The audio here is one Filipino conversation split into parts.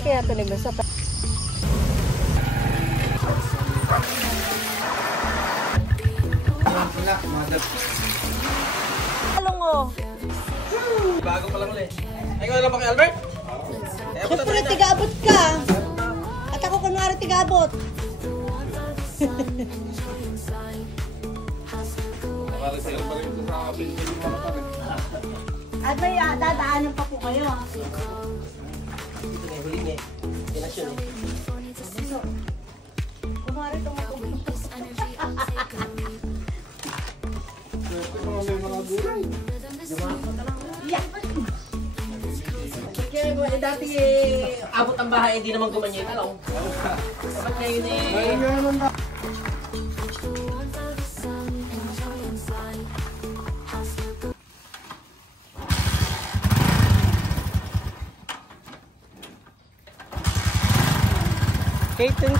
kaya ito nila sa Alongo. Bago pa lang ulit. Ay, ikaw na ba kay Albert? Siyempre, tiga-abot ka. At ako kunwari tiga-abot. At may dadaanan pa po kayo. Ito na yung huling eh. Pinasyon eh. Kunwari tumutulong. Kaya dati abot ang bahay, hindi naman gumanyo yung talong. Dapat ngayon eh. Kaitin.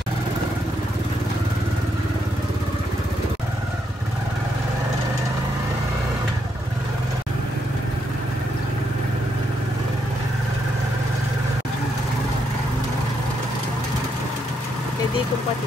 Hindi kumpati.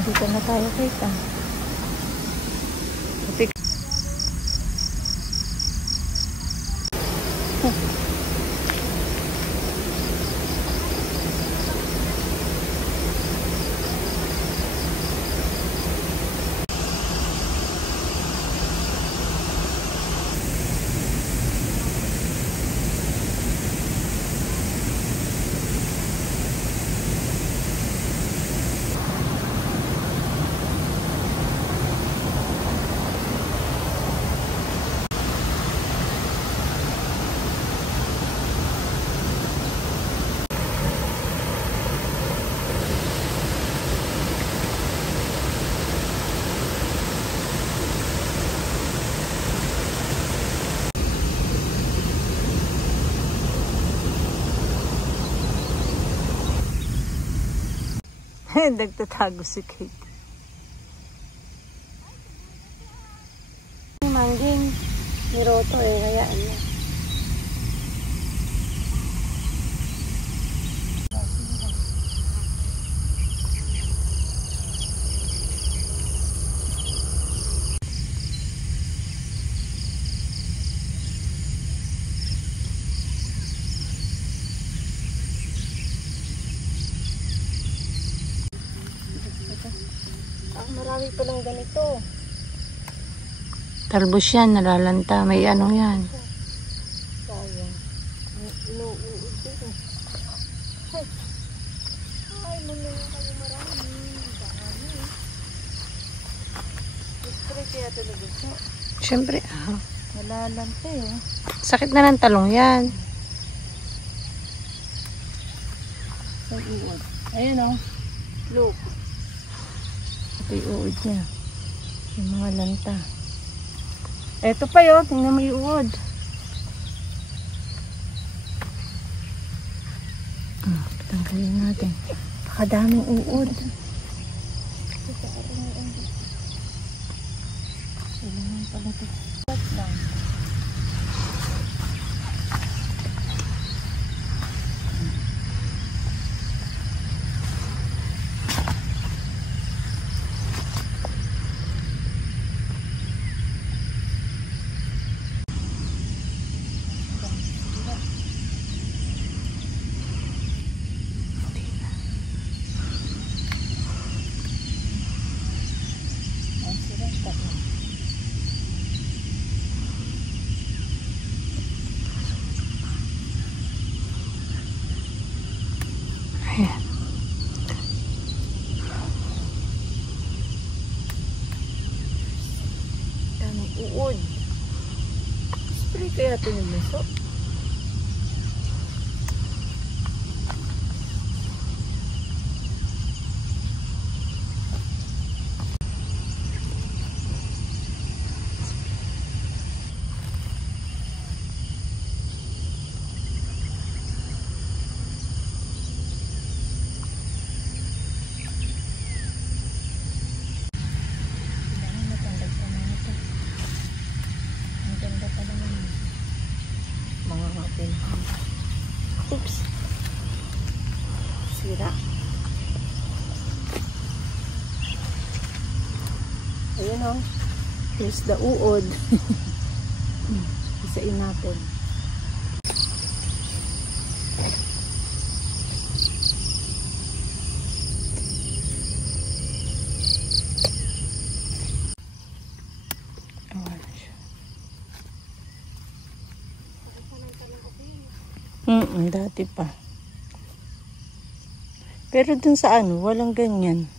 Dito na tayo kita. Nagtatago si Kate. Mangging. Niroto eh. Hayaan niya. Marami palang ganito. Talbos yan, nalalanta. May ano yan. Sayang. Inuuod dito. Ay, mamaya kayo marami. Dami. Siyempre kaya talaga siya. Siyempre, Nalalanta eh. sakit na ng talong yan. Sa iod. Ayun o. Look. Ito yung uod niya. Yung mga lanta. Eto pa yun. Tingnan mo yung uod. Tanggalin natin. Pakadaming uod. Kailangan pala ito. What lang? Ayan. Daming uod. Spray kaya ito yung meso? Oops. Sira. Ayan o. Here's the uod. Isain natin. Dati pa. Pero dun sa ano, walang ganyan.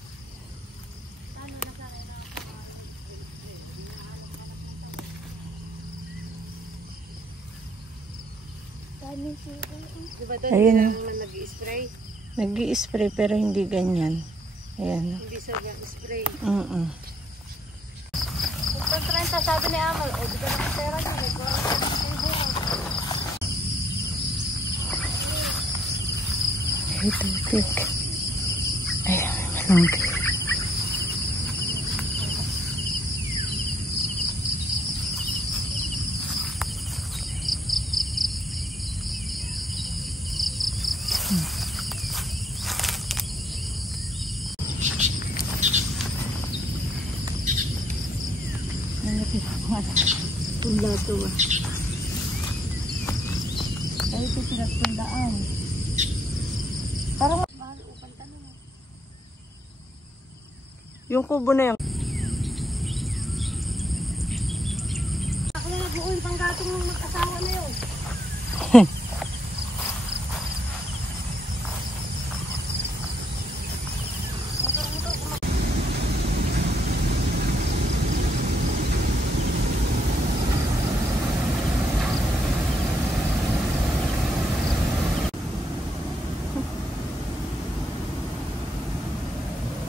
Ayun. Nag-i-spray. Nag-i-spray pero hindi ganyan. Ayan. Hindi sa spray. Kung 30 sabi ni Amal, o di ka nakapera niya, may 40 ito, quick. Ayan, malungkot. Pula to ah. Ay, ito pinagpundaan. Parang mahal upang tanong. Yung kubo na yan. Ako na nag-uul pang gatong ng mag-asawa na yun.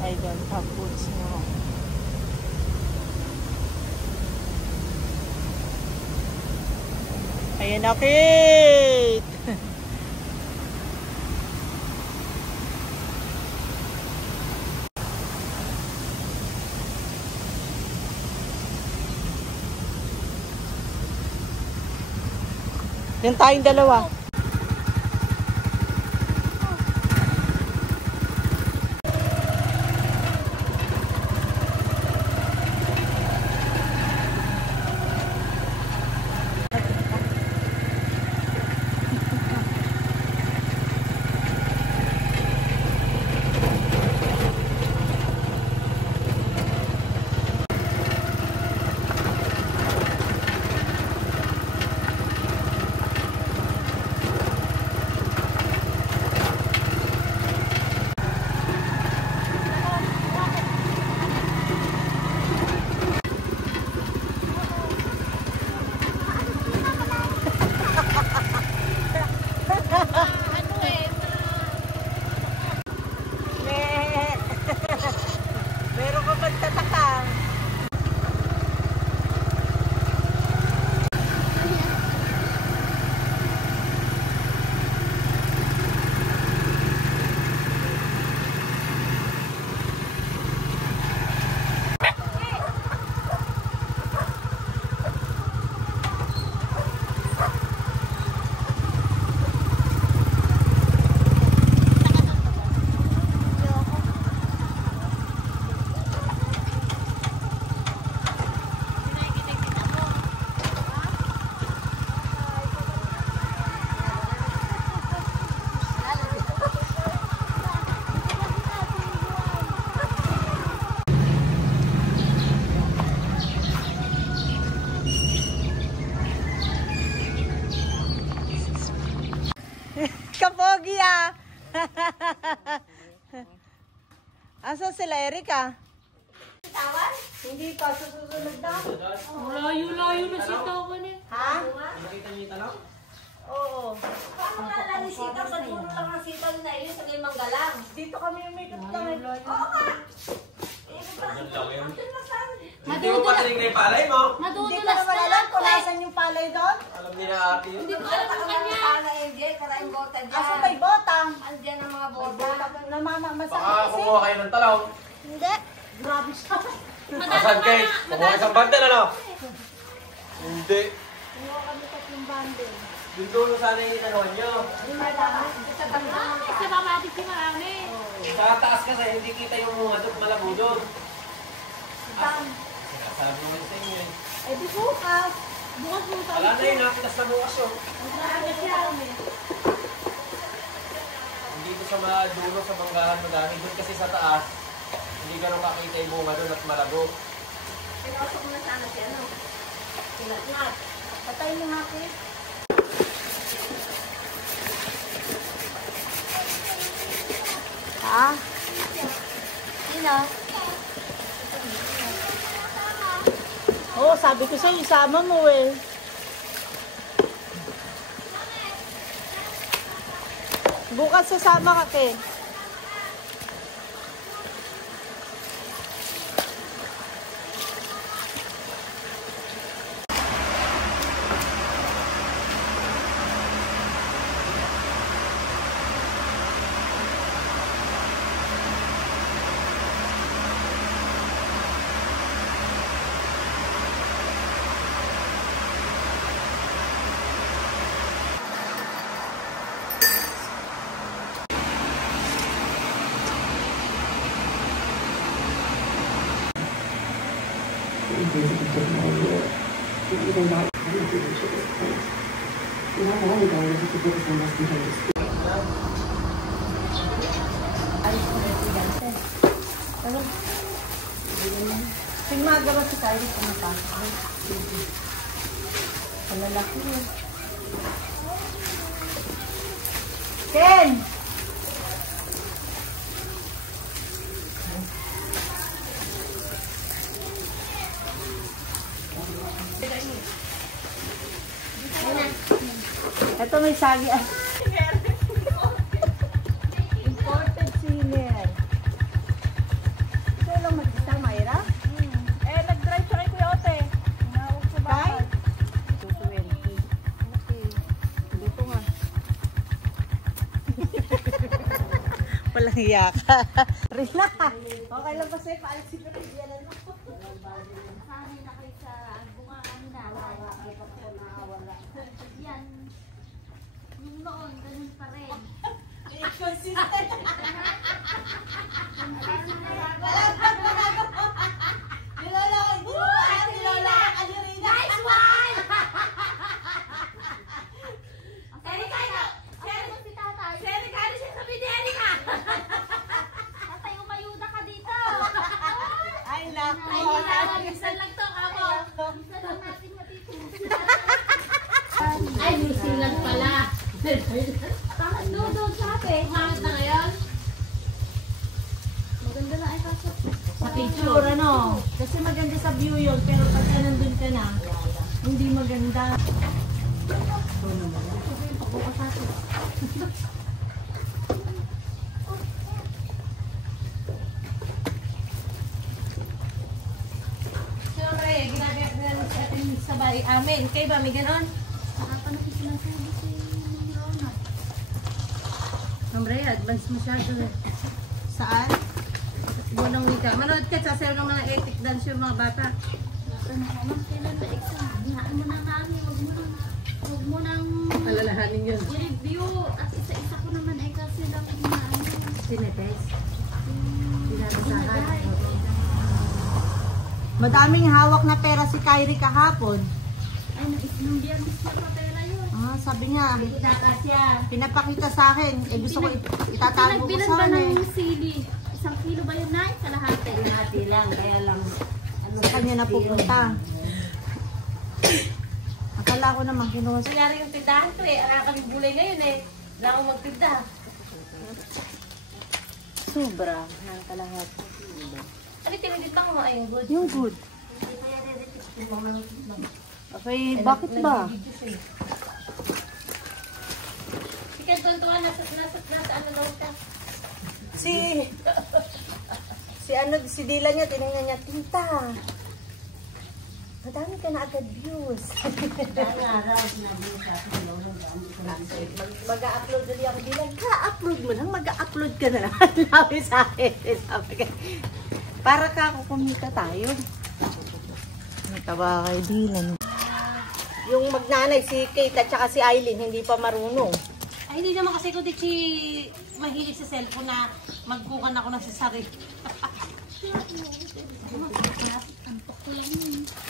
I don't have boots now. Ayan na, Kate! Yan tayong dalawa. Asa sila, Erika? Hindi pa, susunod na. Layo-layo na si Tawan eh. Ha? Nakita niyo yung talong? Oo. Paano nga lang yung sitaw? Sa dulo lang ang sitaw na yun, sa may manggalang. Dito kami may tutang. Oo nga. Hindi mo pa tinignan yung palay mo. Hindi ka naman alam kung nasan yung palay doon? Alam niya ate yun. Hindi ko alam kung kanya. Paano yun, Jay? Karaing bota dyan. Asa may botang? Andiyan ang mga bota. Namamamasakit Baka kasi. kumuha kayo ng talong. Hindi. Grabe siya. Asan kayo? Kumuha isang bundle ano? Hindi. Kumuha kami 3 bundle. Yung dulo sana yung inanuhan nyo. Kasi mamatik si marami. Sa taas kasi hindi kita yung mga doon, malabo doon. Sabi naman sa inyo eh. Eh di bukas. Bukas mo tayo. Wala na yun, napitas na bukas yun. Hindi ko sa dulo sa manggahan madami. Doon kasi sa taas, hindi ka nang makita yung bunga doon at malabo. Pinasok mo na sana si ano. Pinatnat. Patay mo nga, Chris. Ha? Sino? Oo, sabi ko sa'yo, isama mo eh. Bukas sasama ka, Ken. Tingmaga ba si Kylie kung napasok? Ang lalaki yun. Ken! Ito may sagi. Imported sinner. Ito lang mag-isa, Mayra? Nag-drive siya kay Kuya Ote. Tinawag sa bahay. 220. Okay. Dito nga. Walang hiya ka. Rila. Okay lang ba sa'yo? Paalit si Pera. Yan mo. Sanay na kayo sa bungaan na. Yan. Yung noon, ganun pa rin. Inconsistent. Wala pa ginagawa. Nilola. Nilola. Nice one! Ano si tatay? Serikano siya sa Erika! Tatay, umayuda ka dito! Ay, naku. Minsan lang to, kamo. Minsan lang natin matitulog. Ay, New Zealand pala. Bakit doon sabi? Umangat na ngayon? Maganda na ay kaso. Sa picture, ano? Kasi maganda sa view yun, pero pagka nandun ka na, hindi maganda. Siyempre, ginagawa natin sa bahay amin. Kayo ba, may ganon? Nakapanaki sinasabi si Ronald. Mamre, advance masyado eh. Saan? Bunang wika. Manood ka, sasayaw ng mga ethic dance yung mga bata. Kailan ba exam? Hinaan mo na kami. Huwag mo nang Alalahanin yun. i-review. At isa-isa ko naman ay kasi lang hinaan mo. Sinetest. Ginagay. Madaming hawak na pera si Kyrie kahapon. Ay, nung biyernes na pa pera yun. Ah, sabi niya, Kasya. pinapakita sa akin. Eh, gusto ko itatago ko Pinagbilan sa ba akin eh. ng sili? 1 kilo ba yun na? Kalahati. Kalahati lang. Kaya lang. Ano, Sa kanya na pupunta. Akala ko naman kinuha sa... Nangyari yung tindahan ko eh. Ara kami gulay ngayon eh. Wala akong magtinda. sobra. Ang kalahati. Ano tinitita mo ay yung good? Yung good. Okay, bakit ba? Si Kentuan, nasa ano daw ka? Si Dila niya, tinignan niya, tita. Madami ka na agad views. Mag-a-upload ulit ako. Dila, ka-upload mo lang. Mag-a-upload ka na lang. Sabi sa akin. Para ka kumita tayo. Natawa kay Dylan. Yung magnanay, si Kate at saka si Aileen, hindi pa marunong. Ay, hindi naman kasi ko di mahilig sa cellphone na magkukan ako ng sasari.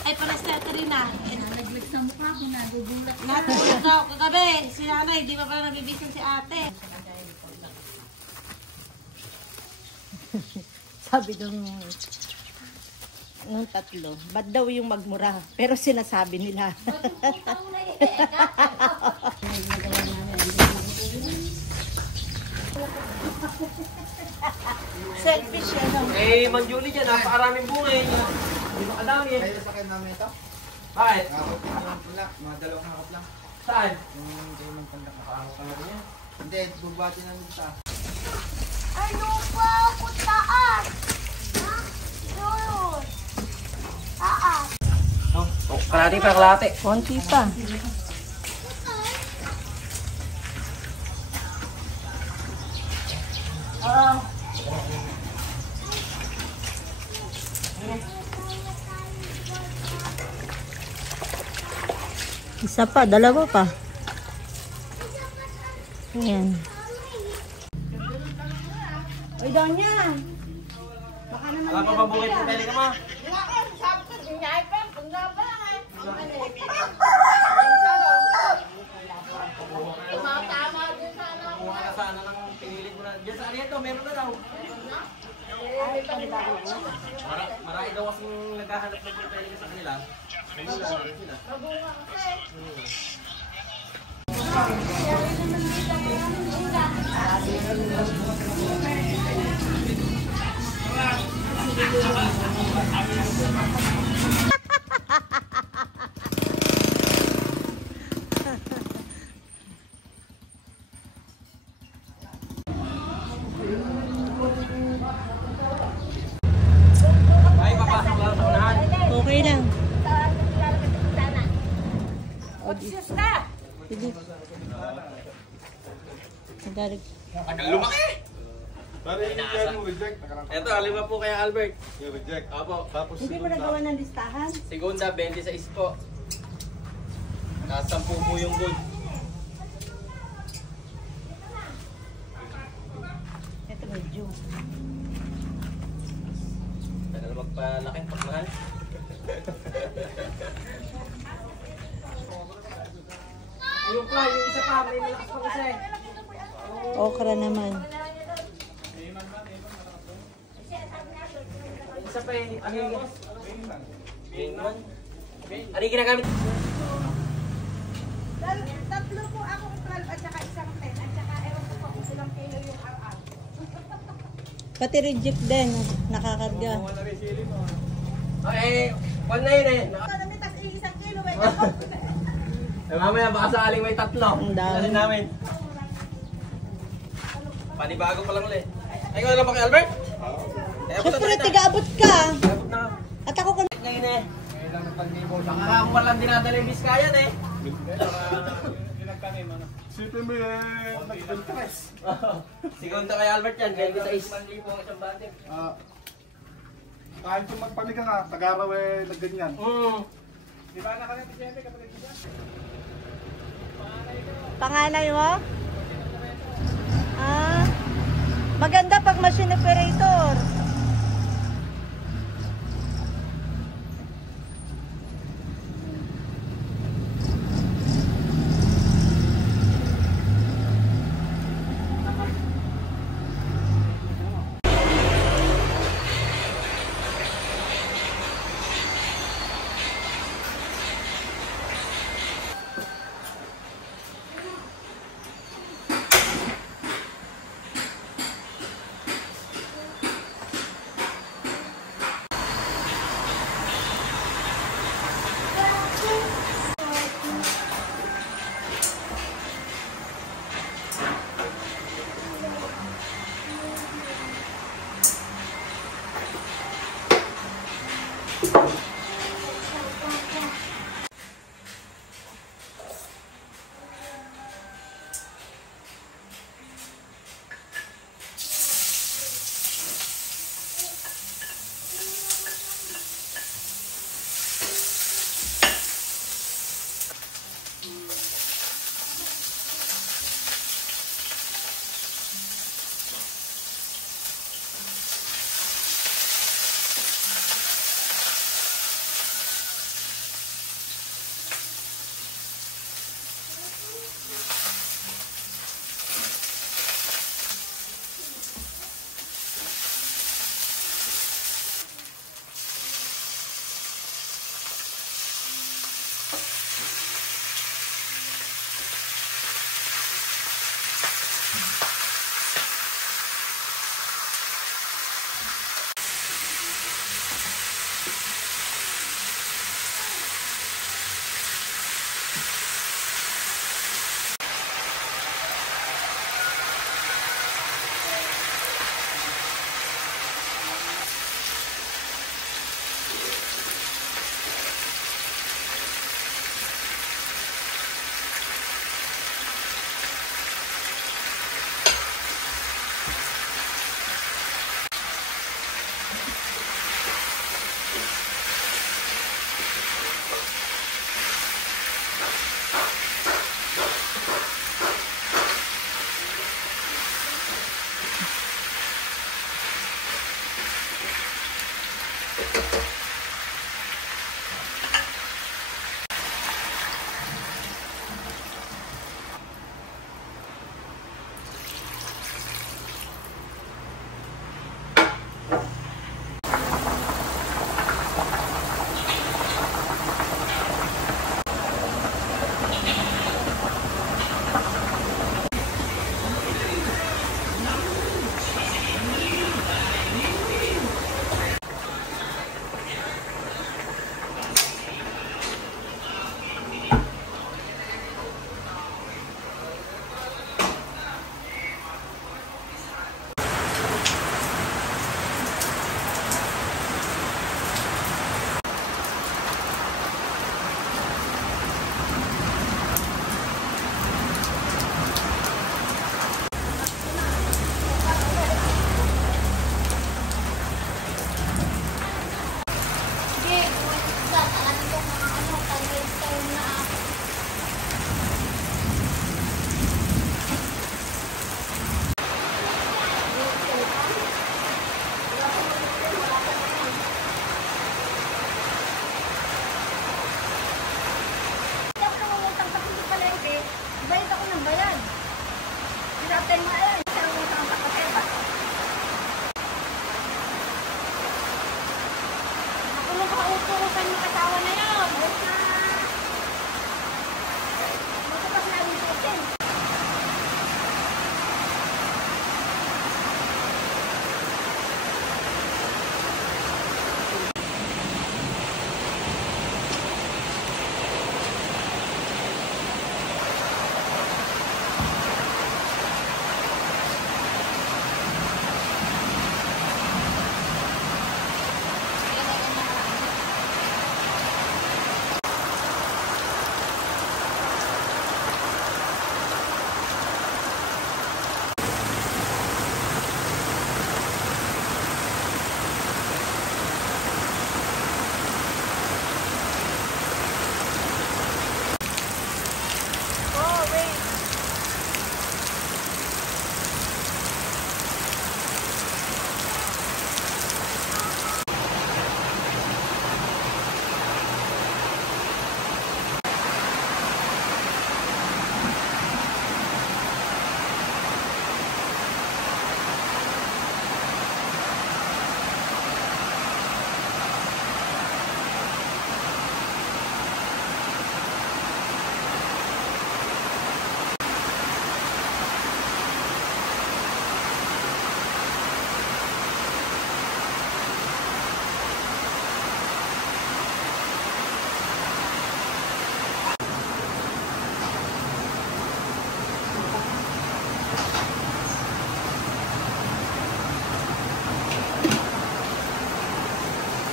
Ay, pares na ito rin na. Nalaglag sa mukha ko, nagugulat. Nagugulat daw. Kagabi, si nanay, di ba pala nabibisan si ate? Sabi nung tatlo, bad daw yung magmura. Pero sinasabi nila. Selfish yan. Eh, Mang Julie dyan, napakaraming bunga eh. Hindi ba kadami eh? Kaya sa akin namin ito? Bakit? Hakot lang, mga dalawang hakot lang. Saan? Yung kayo ng pandak. Napakahakot ka natin yan. Hindi, bubati namin ito. Ano pa? Taas! Ha? Yun! Taas! Oh, kalate pa, kalate. Konti pa. Isa pa, dalawa pa. Ayan. Uy, Donya! Baka naman Wala pa bang bukit ng tele ka ma? Kung ka sana ng pinilit mo na. Diyan sa Ariento, meron na daw. Marami daw kasing naghahanap ng tele sa kanila. Ayun lang, meron sila. Ay, papasok lang sa unahan. Okay lang. Obvious na! Sige. Sandali. Lumaki! Para yung yan yung reject. Ito, halima po kaya Albert. Yung reject. Apo. Tapos Hindi mo nagawa ng listahan? Segunda, 26 po. Nasa 10 po yung good. Ito medyo. Tagal magpalaki, pagmahal. Ayun pa, yung isa pa, may malakas pa kasi. Okra naman. Isa pa yung, ano yung Green one? Ano yung ginagamit? Tatlo po akong 12 at saka isang 10 at saka ewan ko po kung ilang kilo yung araw. Pati reject din. Nakakarga. Oh, eh, one na yun eh. Kami tas isang kilo eh. Eh, mamaya baka sakaling may tatlo. Ang dami. Kasi namin. Panibago pa lang ulit. Ay, ikaw na lang ba kay Albert? Siyempre, tiga-abot ka. Abot na. At ako kung... Ngayon eh. Baka ako walang dinadala yung Biskayan eh. Sipin mo yung nag-interest. Segunda kay Albert yan. 26. Kahit yung magpaniga nga, Tagaraw eh, nagganyan. Di ba nakalito siyempre kapag nagsiya? Panganay mo? Ah, maganda pag machine operator.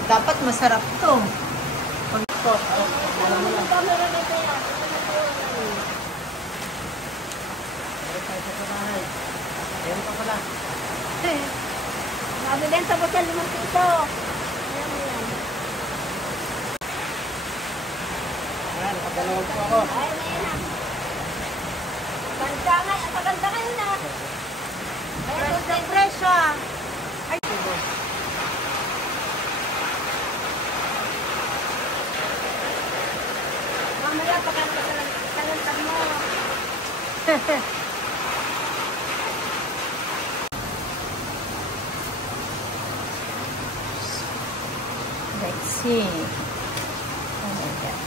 Dapat masarap to. Nabibenta mo sa 5 piso. Ayan, nakadalawag po ako. Ay, ayan. Ganda nga, ang paganda kayo na. Fresh na fresh ah. Ay, Mamaya, pagkanta sa talantag mo. let's see. Oh my God.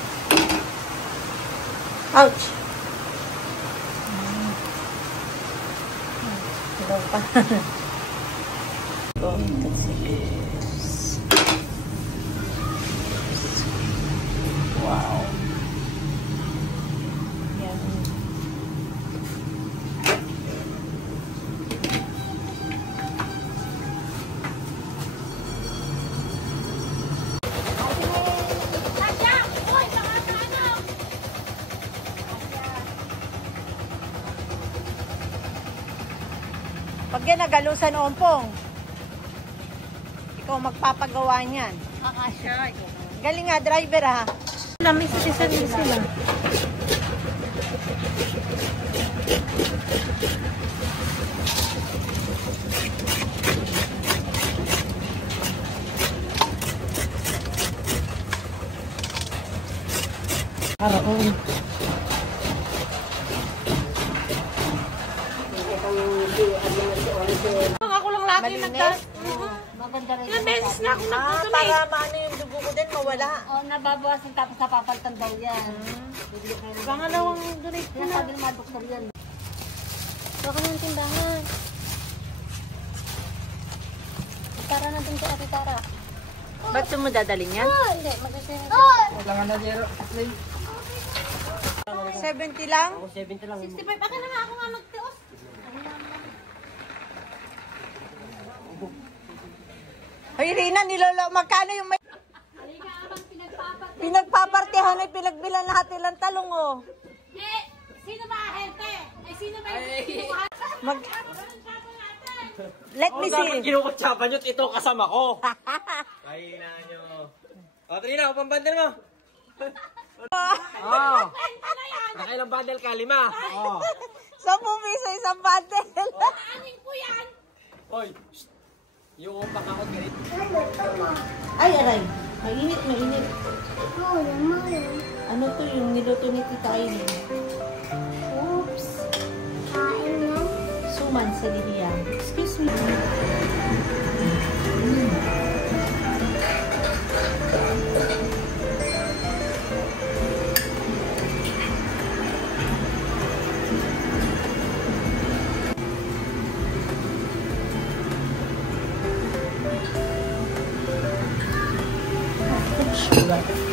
Ouch! Hello pa. Let's see. Wow. Yummy. Pag yan nagalusan ompong, ikaw magpapagawa niyan. Akasya. Galing nga, driver ha. Namin sa sila. Araon. Ako lang lagi Malinis? Maganda rin. Ilang beses na ako nagkukumit. Para maano yung dugo ko din, mawala. O, nababawasan tapos napapalitan daw yan. Pangalawang ganit Yan sabi ng mga doktor yan. Baka ng tindahan. Para na din kay Ate Tara. Ba't mo dadalhin yan? Hindi, mag-send. Kailangan na zero. 70 lang? 70 lang. 65. Baka na nga ako nga magtios. Hoy, Rina, nilolo, magkano yung may... Halika abang pinagpapat. Pinagpapartihan ay pinagbilan lahat ilang talong, oh. Eh, sino ba ahente? Eh, sino ba yung Mag... Let me see. Kinukutsapan nyo, ito kasama ko. Ay na nyo. O, Trina, upang bundle mo. Oo. Nakailang bundle ka? 5. Oo. 10 piso isang bundle. aning ko yan? Hoy, yung upak ako ganit. Ay, aray. Mainit, mainit. Ano to yung niluto ni Tita Aileen? Oops. Kain na. Suman sa Lilian. Excuse me. Sugar.